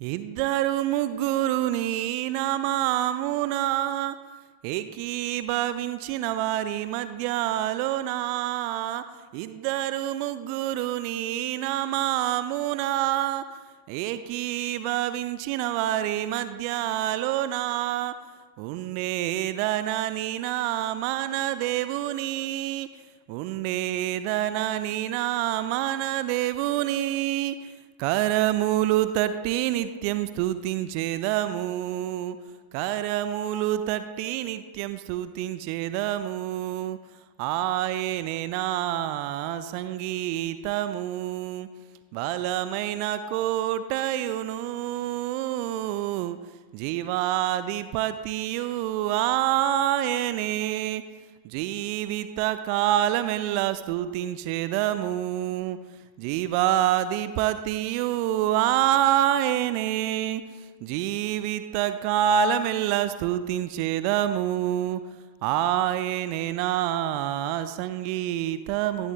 ఇద్దరు ముగ్గురు నీ నామమున ఏకీభవించిన వారి మధ్యలోన ఇద్దరు ముగ్గురు నీ నామమున ఏకీభవించిన వారి మధ్యలోన ఉండేదనని నా మన దేవుని ఉండేదనని నా మన దేవుని కరములు తట్టి నిత్యం స్తుతించేదము కరములు తట్టి నిత్యం స్తుతించేదము ఆయనే నా సంగీతము బలమైన కోటయును జీవాధిపతియు ఆయనే జీవిత కాలమెల్లా స్తుతించేదము జీవాధిపతియు ఆయనే జీవిత కాలమెల్లా స్తుతించేదము ఆయనే నా సంగీతము.